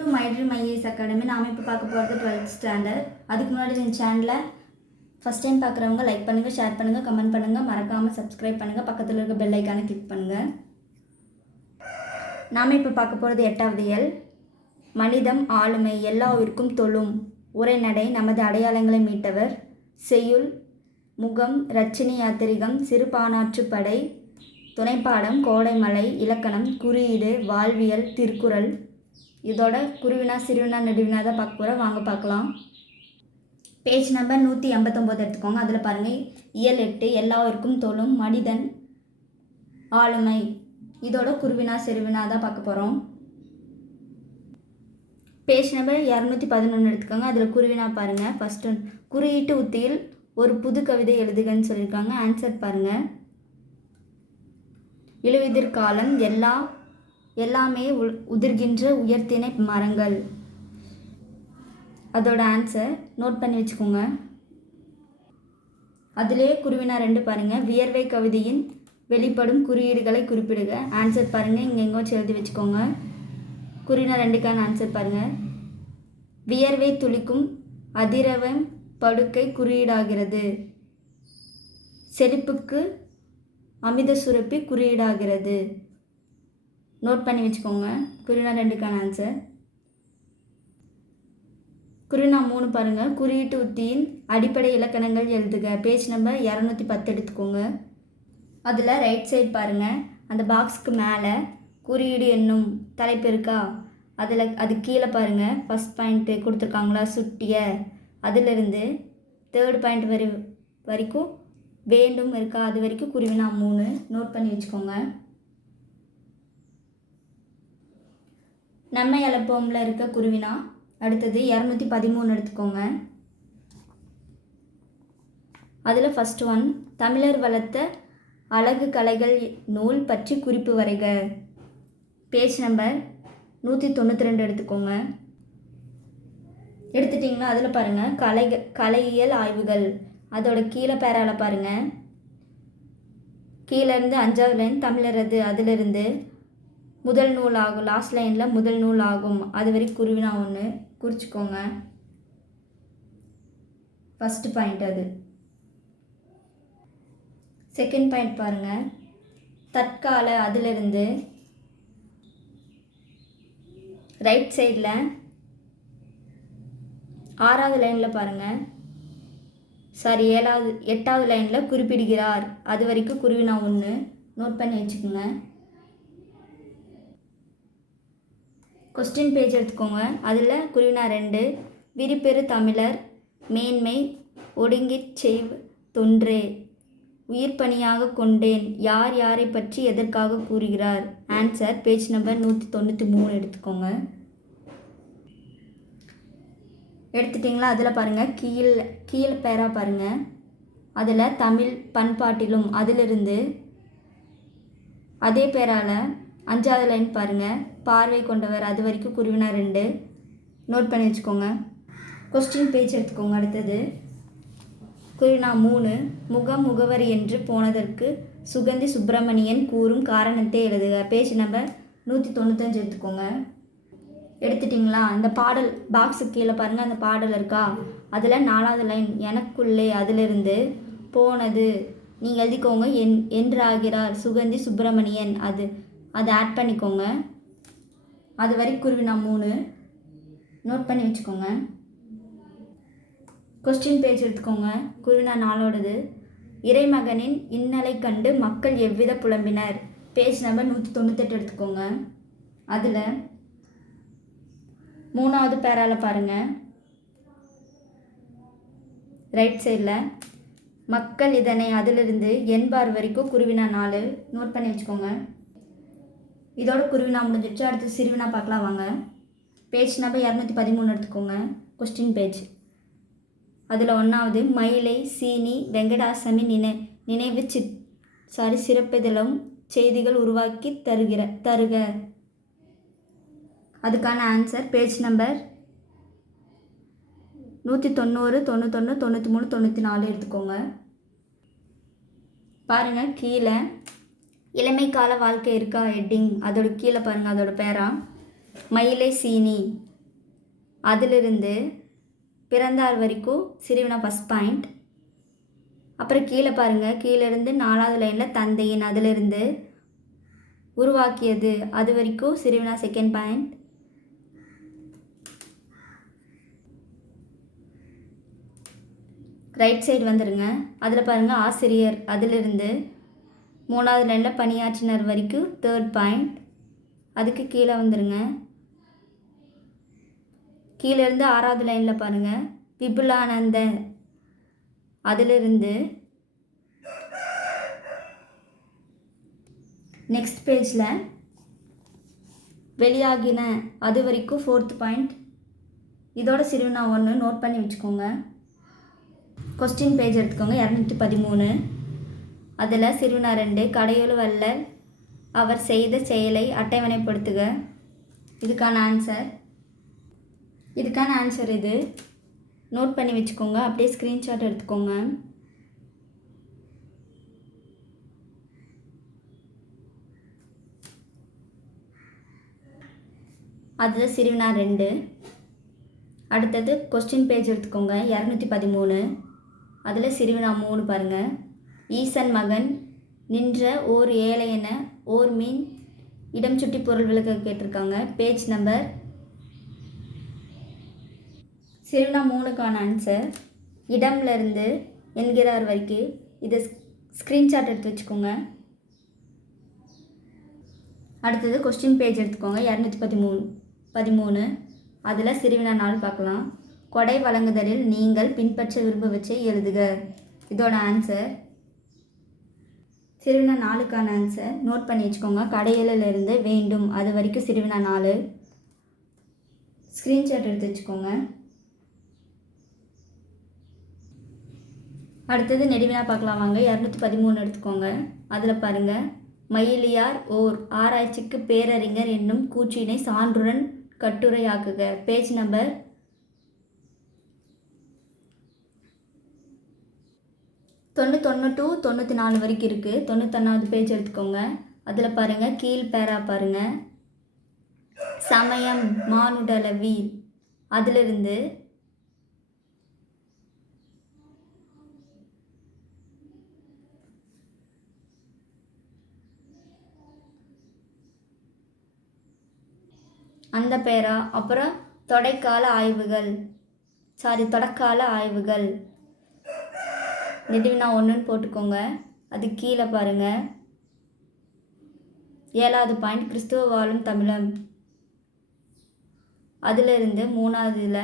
To my dream IAS academy நாம் இப்போ பார்க்க போகிறது டுவெல்த் ஸ்டாண்டர்ட் அதுக்கு முன்னாடி இந்த சேனலை ஃபஸ்ட் டைம் பார்க்குறவங்க லைக் பண்ணுங்கள் ஷேர் பண்ணுங்கள் கமெண்ட் பண்ணுங்கள் மறக்காமல் சப்ஸ்கிரைப் பண்ணுங்கள் பக்கத்தில் இருக்க பெல் ஐக்கானை கிளிக் பண்ணுங்கள் நாம் இப்போ பார்க்க போகிறது எட்டாவது இயல் மனிதம் ஆளுமை எல்லா உயிருக்கும் தொழும் உரைநடை நமது அடையாளங்களை மீட்டவர். செய்யுள் முகம் ரச்சினி யாத்திரிகம் சிறுபானாற்றுப்படை துணைப்பாடம் கோடைமலை இலக்கணம் குறியீடு வாழ்வியல் திருக்குறள். இதோட குருவினா சிறுவினா நடுவினா தான் பார்க்க போகிறோம் வாங்க பார்க்கலாம். பேஜ் நம்பர் நூற்றி எண்பத்தொம்போது எடுத்துக்கோங்க. அதில் பாருங்கள் இயல் எட்டு எல்லாருக்கும் தோலும் மனிதன் ஆளுமை. இதோட குருவினா சிறுவினா தான் பார்க்க போகிறோம் பேஜ் நம்பர் இரநூத்தி பதினொன்று எடுத்துக்கோங்க. அதில் குருவினா பாருங்கள் ஃபஸ்ட் ஒன் குறியீட்டு உத்தியில் ஒரு புது கவிதை எழுதுகன்னு சொல்லியிருக்காங்க. ஆன்சர் பாருங்கள் இழுவிதிர் காலம் எல்லா எல்லாமே உ- உதிர்கின்ற உயர்த்தினை மரங்கள். அதோட ஆன்சர் நோட் பண்ணி வச்சுக்கோங்க. அதிலே குருவினா ரெண்டு பாருங்கள் வியர்வை கவிதையின் வெளிப்படும் குறியீடுகளை குறிப்பிடுக. ஆன்சர் பாருங்கள் இங்கே எங்கேயாச்சும் எழுதி வச்சுக்கோங்க. குறினா ரெண்டுக்கான ஆன்சர் பாருங்கள் வியர்வை துளிக்கும் அதிரவம் படுக்கை குறியீடாகிறது. செழிப்புக்கு அமித சுரப்பி குறியீடாகிறது. நோட் பண்ணி வச்சுக்கோங்க. குறினா ரெண்டுக்கான ஆன்சர் குறினா மூணு பாருங்கள் குறியீட்டு உத்தியின் அடிப்படை இலக்கணங்கள் எழுதுக. பேஜ் நம்பர் இரநூத்தி பத்து எடுத்துக்கோங்க. அதில் ரைட் சைடு பாருங்கள் அந்த பாக்ஸ்க்கு மேலே குறியீடு என்னும் தலைப்பு இருக்கா? அதில் அது கீழே பாருங்கள் ஃபஸ்ட் பாயிண்ட்டு கொடுத்துருக்காங்களா? சுட்டிய. அதிலிருந்து தேர்ட் பாயிண்ட் வரை வரைக்கும் வேண்டும் இருக்கா? அது வரைக்கும் குருவினா மூணு. நோட் பண்ணி வச்சுக்கோங்க. நன்மை அலப்போமில் இருக்க குருவினா? அடுத்தது இரநூத்தி பதிமூணு எடுத்துக்கோங்க. அதில் ஃபஸ்ட் ஒன் தமிழர் வளர்த்த அழகு கலைகள் நூல் பற்றி குறிப்பு வரைக. பேஜ் நம்பர் நூற்றி தொண்ணூற்றி ரெண்டு எடுத்துக்கோங்க. எடுத்துட்டிங்கன்னா அதில் பாருங்கள் கலை கலையியல் ஆய்வுகள். அதோட கீழே பேரால பாருங்கள் கீழேருந்து அஞ்சாவதுலேருந்து தமிழர் அது தமிழரது அதிலிருந்து முதல் நூல் ஆகும் லாஸ்ட் லைனில் முதல் நூல் ஆகும். அது வரைக்கும் குருவினா ஒன்று குறிச்சிக்கோங்க. ஃபஸ்ட்டு பாயிண்ட் அது. செகண்ட் பாயிண்ட் பாருங்கள் தற்கால அதிலிருந்து ரைட் சைடில் ஆறாவது லைனில் பாருங்கள் சாரி ஏழாவது எட்டாவது லைனில் குறிப்பிடுகிறார். அது வரைக்கும் குருவினா ஒன்று நோட் பண்ணி வச்சுக்கோங்க. கொஸ்டின் பேஜ் எடுத்துக்கோங்க. அதில் குருவினா ரெண்டு விரிப்பெரு தமிழர் மேன்மை ஒடுங்கிச் செய் தொன்றே உயிர் பணியாக கொண்டேன் யார் யாரை பற்றி எதற்காக கூறுகிறார்? ஆன்சர் பேஜ் நம்பர் நூற்றி தொண்ணூற்றி மூணு எடுத்துக்கோங்க. எடுத்துட்டிங்களா? அதில் பாருங்கள் கீழ் கீழ் பேரா பாருங்கள் அதில் தமிழ் பண்பாட்டிலும் அதிலிருந்து அதே பேரால் அஞ்சாவது லைன் பாருங்கள் பார்வை கொண்டவர் அது வரைக்கும் குருவினா ரெண்டு. நோட் பண்ணி வச்சுக்கோங்க. கொஸ்டின் பேஜ் எடுத்துக்கோங்க. அடுத்தது. குருவினா மூணு. முகம் முகவர் என்று போனதற்கு சுகந்தி சுப்பிரமணியன் கூறும் காரணத்தை எழுதுக. பேஜ் நம்பர் நூற்றி தொண்ணூத்தஞ்சு எடுத்துக்கோங்க. எடுத்துட்டிங்களா? அந்த பாடல் பாக்ஸு கீழே பாருங்கள் அந்த பாடல் இருக்கா? அதில் நாலாவது லைன். எனக்குள்ளே அதிலிருந்து போனது. நீங்கள் எழுதிக்கோங்க. என் என்றாகிறார் சுகந்தி சுப்பிரமணியன். அது அதை ஆட் பண்ணிக்கோங்க. அது வரைக்கும் குருவினா மூணு. நோட் பண்ணி வச்சுக்கோங்க. கொஸ்டின் பேஜ் எடுத்துக்கோங்க. குருவினா நாளோடது இறைமகனின் இன்னலை கண்டு மக்கள் எவ்வித புலம்பினர்? பேஜ் நம்பர் நூற்றி தொண்ணூத்தெட்டு எடுத்துக்கோங்க. அதில் மூணாவது பேரால பாருங்கள் ரைட் சைடில் மக்கள் இதனை அதிலிருந்து எண்பார் வரைக்கும் குருவினா நாலு. நோட் பண்ணி வச்சுக்கோங்க. இதோட குருவினா முடிஞ்சிடுச்சு. அடுத்து சிறுவினா பார்க்கலாம் வாங்க. பேஜ் நம்பர் இரநூத்தி பதிமூணு எடுத்துக்கோங்க. கொஸ்டின் பேஜ் அதில் ஒன்றாவது மயிலை சீனி வெங்கடாசமி நினை நினைவு சி சாரி சிறப்பிதழும் செய்திகள் உருவாக்கி தருகிற தருக. அதுக்கான ஆன்சர் பேஜ் நம்பர் நூற்றி தொண்ணூறு தொண்ணூத்தொன்று தொண்ணூற்றி மூணு தொண்ணூற்றி நாலு எடுத்துக்கோங்க. பாருங்கள் கீழே இளமை கால வாழ்க்கை இருக்கா ஹெட்டிங் அதோட கீழே பாருங்கள் அதோட பேரா. மயிலை சீனி. அதிலிருந்து பிறந்தார் வரைக்கும் சிறுவினா ஃபஸ்ட் பாயிண்ட் அப்புறம் கீழே பாருங்கள் கீழேருந்து நாலாவது லைனில் தந்தையின் அதிலிருந்து உருவாக்கியது அது வரைக்கும் சிறுவினா செகண்ட் பாயிண்ட் ரைட் சைடு வந்துடுங்க அதில் பாருங்கள் ஆசிரியர் அதிலிருந்து மூணாவது லைனில் பணியாற்றினர் வரைக்கும் தேர்ட் பாயிண்ட் அதுக்கு கீழே வந்துடுங்க கீழேருந்து ஆறாவது லைனில் பாருங்கள் விபுலானந்த. அதிலிருந்து நெக்ஸ்ட் பேஜில் வெளியாகின அது வரைக்கும் ஃபோர்த் பாயிண்ட் இதோட சிறுவினா ஒன்று நோட் பண்ணி வச்சுக்கோங்க. கொஸ்டின் பேஜ் எடுத்துக்கோங்க இரநூத்தி பதிமூணு. அதில் சிறுவினா ரெண்டு கடையொழு வள்ளல் அவர் செய்த செயலை அட்டவணைப்படுத்துக. இதுக்கான ஆன்சர் இதுக்கான ஆன்சர் இது. நோட் பண்ணி வச்சுக்கோங்க. அப்படியே ஸ்க்ரீன்ஷாட் எடுத்துக்கோங்க. அதில் சிறுவினா ரெண்டு அடுத்தது கொஸ்டின் பேஜ் எடுத்துக்கோங்க. இரநூத்தி பதிமூணு. அதில் சிறுவினா மூணு பாருங்கள் ஈசன் மகன் நின்ற ஓர் ஏழையென ஓர் மீன் இடம் சுட்டி பொருள் விளக்க கேட்டிருக்காங்க. பேஜ் நம்பர் சிறுவினா மூணுக்கான ஆன்சர் இடம்லேருந்து என்கிறார் வரைக்கும் இதை ஸ்க்ரீன்ஷாட் எடுத்து வச்சுக்கோங்க. அடுத்தது கொஸ்டின் பேஜ் எடுத்துக்கோங்க. இரநூத்தி பதிமூணு பதிமூணு. அதில் சிறுவினா நாள் பார்க்கலாம். கொடை வழங்குதலில் நீங்கள் பின்பற்ற விரும்ப விரும்புவற்றை எழுதுக. இதோட ஆன்சர் சிறுவினா நாலுக்கான ஆன்சர் நோட் பண்ணி வச்சுக்கோங்க. கடையிலிருந்து வேண்டும். அது வரைக்கும் சிறுவினா நாலு. ஸ்க்ரீன்ஷாட் எடுத்து வச்சுக்கோங்க. அடுத்தது நெடுவினா பார்க்கலாம். வாங்க. இரநூத்தி பதிமூணு எடுத்துக்கோங்க. அதில் பாருங்கள் மயிலியார் ஓர் ஆராய்ச்சிக்கு பேரறிஞர் என்னும் கூற்றினை சான்றுடன் கட்டுரையாக்குக. பேஜ் நம்பர் தொண்ணூத்தொன்று டு தொண்ணூற்றி நாலு வரைக்கும் இருக்குது தொண்ணூத்தொன்னாவது பேஜ் எடுத்துக்கோங்க. அதில் பாருங்கள் கீழ் பேரா பாருங்கள் சமயம் மானுடலவி. அதிலிருந்து அந்த பேரா. அப்புறம் தொடைக்கால ஆய்வுகள். சாரி தொடக்கால ஆய்வுகள். நெடுவினா ஒன்றுன்னு போட்டுக்கோங்க. அது கீழே பாருங்கள் ஏழாவது பாயிண்ட் கிறிஸ்துவ வாழும் தமிழம். அதிலிருந்து மூணாவதுல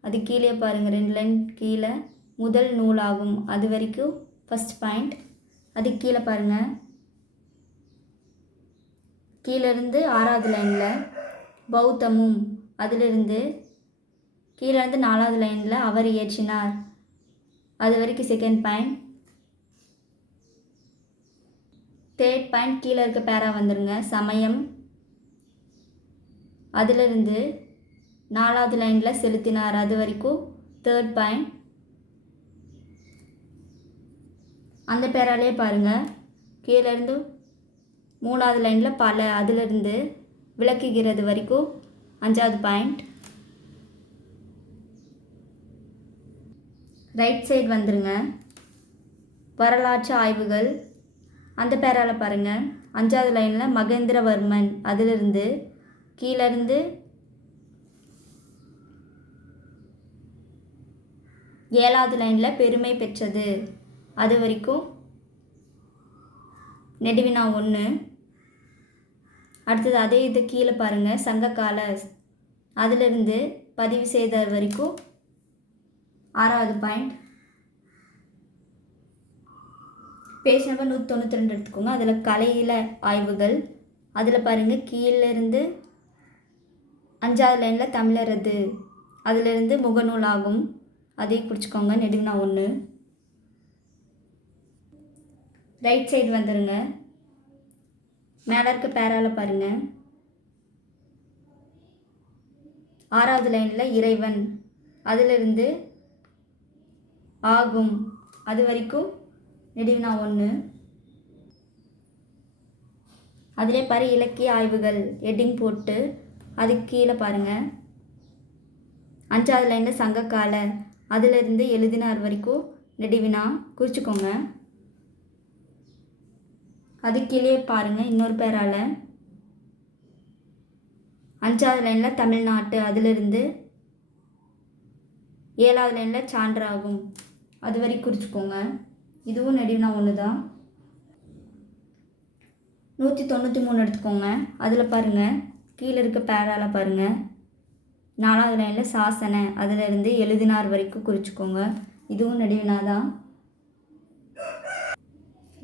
அது கீழே பாருங்கள் ரெண்டு லைன் கீழே. முதல் நூலாகும் அது வரைக்கும் ஃபஸ்ட் பாயிண்ட் அது கீழே பாருங்கள் கீழேருந்து ஆறாவது லைனில் பௌத்தமும். அதிலிருந்து கீழேருந்து நாலாவது லைனில் அவர் இயற்றினார். அது வரைக்கும் செகண்ட் பாயிண்ட் தேர்ட் பாயிண்ட் கீழே இருக்க பேரா வந்துடுங்க சமயம். அதிலிருந்து நாலாவது லைனில் செலுத்தினார். அது வரைக்கும் தேர்ட் பாயிண்ட் அந்த பேராலே பாருங்கள் கீழேருந்து மூணாவது லைனில் பல. அதிலிருந்து விளக்குகிறது வரைக்கும் அஞ்சாவது பாயிண்ட் ரைட் சைடு வந்துருங்க. வரலாற்று ஆய்வுகள். அந்த பேரால் பாருங்கள் அஞ்சாவது லைனில் மகேந்திரவர்மன். அதிலிருந்து கீழேருந்து ஏழாவது லைனில் பெருமை பெற்றது. அது வரைக்கும் நெடுவினா ஒன்று அடுத்தது அதே இது கீழே பாருங்கள் சங்ககால. அதிலிருந்து பதிவு செய்த வரைக்கும் ஆறாவது பாயிண்ட். பேஜ் நம்பர் நூற்றி தொண்ணூற்றி ரெண்டு எடுத்துக்கோங்க. அதில் கலையில ஆய்வுகள். அதில் பாருங்கள் கீழேருந்து அஞ்சாவது லைனில் தமிழரது. அதிலிருந்து முகநூல் ஆகும் அதையும் பிடிச்சிக்கோங்க நெடுங்கண்ணா ஒன்று ரைட் சைடு வந்துடுங்க மேலே இருக்க பேரால பாருங்கள் ஆறாவது லைனில் இறைவன். அதிலிருந்து ஆகும். அது வரைக்கும் நெடுவினா ஒன்று அதிலே பாரு இலக்கிய ஆய்வுகள் ஹெட்டிங் போட்டு அதுக்கு கீழே பாருங்கள் அஞ்சாவது லைனில் சங்கக்கால அதிலிருந்து எழுதினார் வரைக்கும் நெடுவினா குறிச்சிக்கோங்க. அது கீழே பாருங்கள் இன்னொரு பேரால். அஞ்சாவது லைனில் தமிழ்நாட்டு அதிலிருந்து ஏழாவது லைனில் சான்றாகும். அது வரைக்கும் குறிச்சிக்கோங்க. இதுவும் நெடுவினா ஒன்று தான் நூற்றி தொண்ணூற்றி மூணு எடுத்துக்கோங்க. அதில் பாருங்கள் கீழே இருக்க பேரால் பாருங்கள் நாலாவது லைனில் சாசனை. அதிலிருந்து எழுதினார் வரைக்கும் குறிச்சிக்கோங்க. இதுவும் நெடுவினா தான்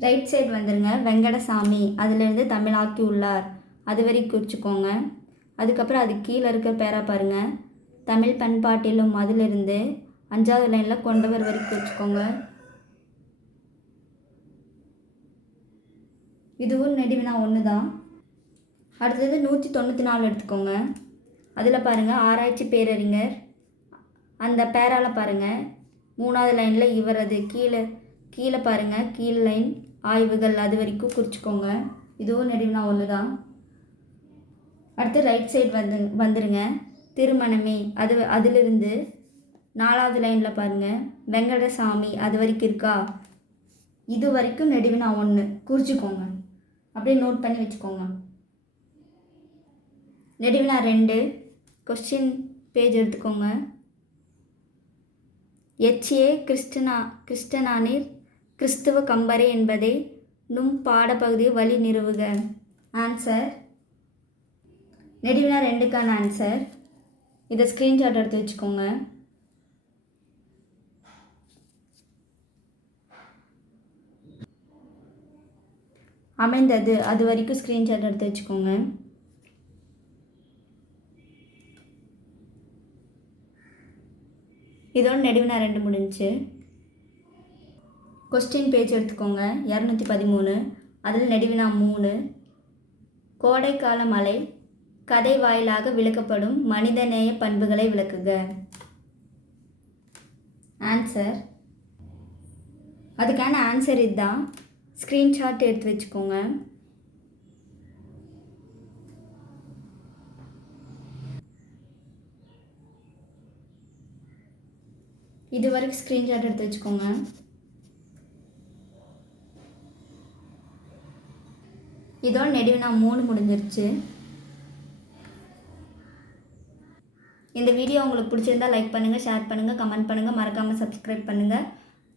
ரைட் சைடு வந்துருங்க. வெங்கடசாமி. அதிலிருந்து தமிழாக்கி உள்ளார். அது வரைக்கும் குறிச்சிக்கோங்க. அதுக்கப்புறம் அது கீழே இருக்க பேரா பாருங்கள் தமிழ் பண்பாட்டிலும் அதிலிருந்து அஞ்சாவது லைனில் கொண்டவர் வரைக்கும் வச்சுக்கோங்க. இதுவும் நெடுவினா ஒன்று தான் அடுத்தது நூற்றி தொண்ணூற்றி நாலு எடுத்துக்கோங்க. அதில் பாருங்கள் ஆராய்ச்சி பேரறிஞர். அந்த பேரால் பாருங்கள் மூணாவது லைனில் இவரது கீழே கீழே பாருங்கள் கீழ் லைன் ஆய்வுகள் அது வரைக்கும் குறிச்சிக்கோங்க. இதுவும் நெடுவினா ஒன்று தான் அடுத்து ரைட் சைடு வந்து வந்துடுங்க திருமணமே அது அதிலிருந்து நாலாவது லைனில் பாருங்கள் வெங்கடசாமி அது வரைக்கும் இருக்கா? இது வரைக்கும் நெடுவினா ஒன்று குறிச்சிக்கோங்க. அப்படியே நோட் பண்ணி வச்சுக்கோங்க. நெடுவினா ரெண்டு. கொஸ்டின் பேஜ் எடுத்துக்கோங்க. எச்ஏ கிறிஸ்டனா கிறிஸ்டனானீர் கிறிஸ்துவ கம்பரே என்பதை நும் பாடப்பகுதியை வழி நிறுவுக. ஆன்சர் நெடுவினா ரெண்டுக்கான ஆன்சர் இதை ஸ்க்ரீன்ஷாட் எடுத்து வச்சுக்கோங்க. அமைந்தது. அது வரைக்கும் ஸ்க்ரீன்ஷாட் எடுத்து வச்சுக்கோங்க. இதோட நெடுவினா ரெண்டு முடிஞ்சுச்சு கொஸ்டின் பேஜ் எடுத்துக்கோங்க. இரநூத்தி பதிமூணு. அதில் நெடுவினா மூணு. கோடைக்கால மலை கதை வாயிலாக விளக்கப்படும் மனிதநேய பண்புகளை விளக்குக. ஆன்சர் அதுக்கான ஆன்சர் இதுதான். ஸ்க்ரீன்ஷாட் எடுத்து வச்சுக்கோங்க. இது வரைக்கும் ஸ்க்ரீன்ஷாட் எடுத்து வச்சுக்கோங்க. இதோட நான் மூணு முடிஞ்சிருச்சு. இந்த வீடியோ உங்களுக்கு பிடிச்சிருந்தா லைக் பண்ணுங்கள் ஷேர் பண்ணுங்கள் கமெண்ட் பண்ணுங்கள் மறக்காமல் சப்ஸ்கிரைப் பண்ணுங்கள்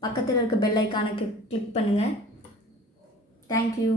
பக்கத்தில் இருக்க பெல் ஐக்கானை கிளிக் பண்ணுங்கள் தேங்க்யூ